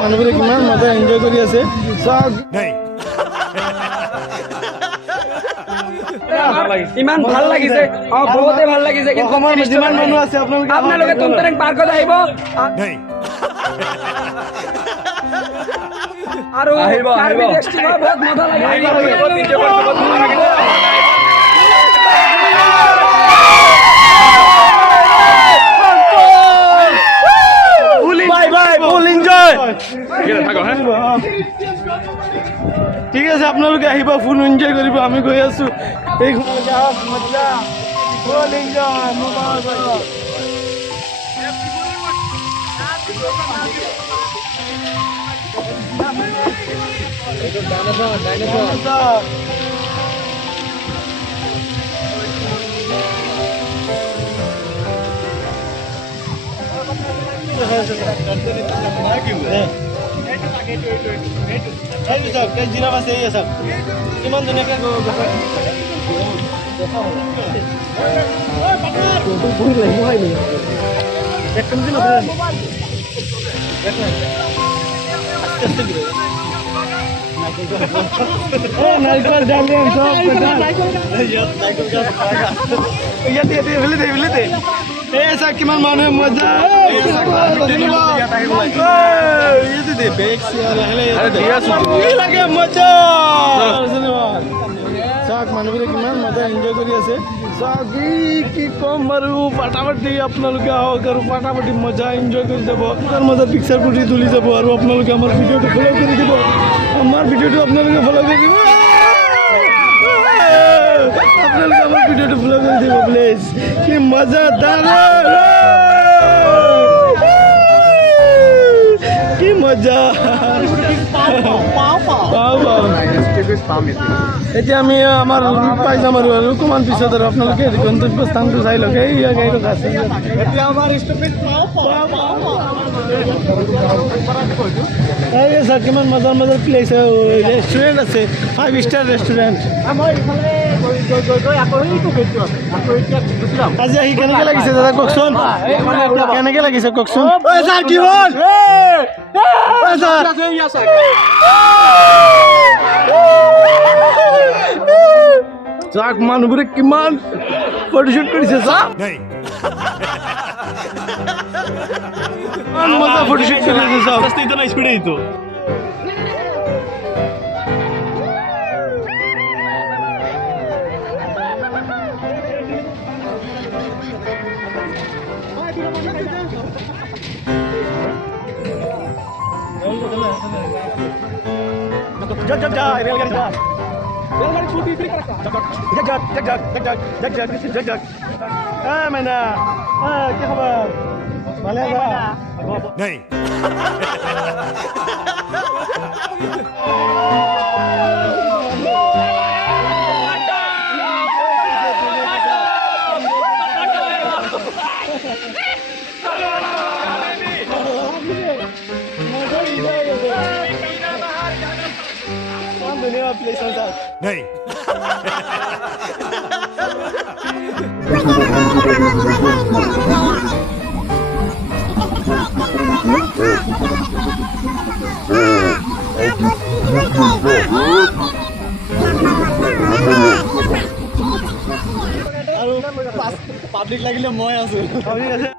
মানুহবোৰে কিমান মজা এনজয় কৰি আছে ইমান ভাল লাগিছে বহুতে ভাল লাগিছে কিন্তু যিমান মানুহ আছে আপোনালোকে তুমতাৰাং পাৰ্কত আহিব আৰু কাৰ্বি ডিষ্ট্ৰিক্টত বহুত মজা লাগে ঠিক আছে আপোনালোকে আহিব ফুল এনজয় কৰিব আমি গৈ আছো এইখনলৈকে আহক মজা ফুল এনজয় জিৰাফ আছে এই চাওক কিমান ধুনীয়াকৈ নাৰিকল ডালি চব কিমান মানুহে মজা লাগে মজা চাওক মানুহবোৰে কিমান মজা এনজয় কৰি আছে চাওক কি ক'ম বাৰু পাটাপাটি আপোনালোকে আহক আৰু পাটাপাটি মজা এনজয় কৰি যাব তাৰ মাজত পিকচাৰ ফুটি তুলি যাব আৰু আপোনালোকে আমাৰ ভিডিঅ'টো ফ'ল' কৰি দিব আমাৰ ভিডিঅ'টো আপোনালোকে ফ'ল' কৰি দিব আপোনালোকে আমাৰ ভিডিঅ'টো ফ'ল' কৰি দিব প্লিজ কি মজা কি মজা এতিয়া আমি আমাৰ পাই যাম আৰু অকণমান পিছত আৰু আপোনালোকে গন্তব্য স্থানটো চাই লওক এই গাড়ী ৰখা আছে এতিয়া আমাৰ এই চাওক কিমান মজাৰ মজাৰ প্লেচ ৰেষ্টুৰেণ্ট আছে 5-star ৰেষ্টুৰেণ্ট আজি আহি কেনেকৈ লাগিছে দাদা কওকচোন কেনেকৈ লাগিছে কওকচোন কি হ'ল চাওক মানুহবোৰে কিমান ফটোশ্বুট কৰিছে চাওক মজা ফটোশ্বুট কৰিছে চাওক मैना क्या खबर ভালে नहीं नहीं পাব্লিক লাগিলে মই আছো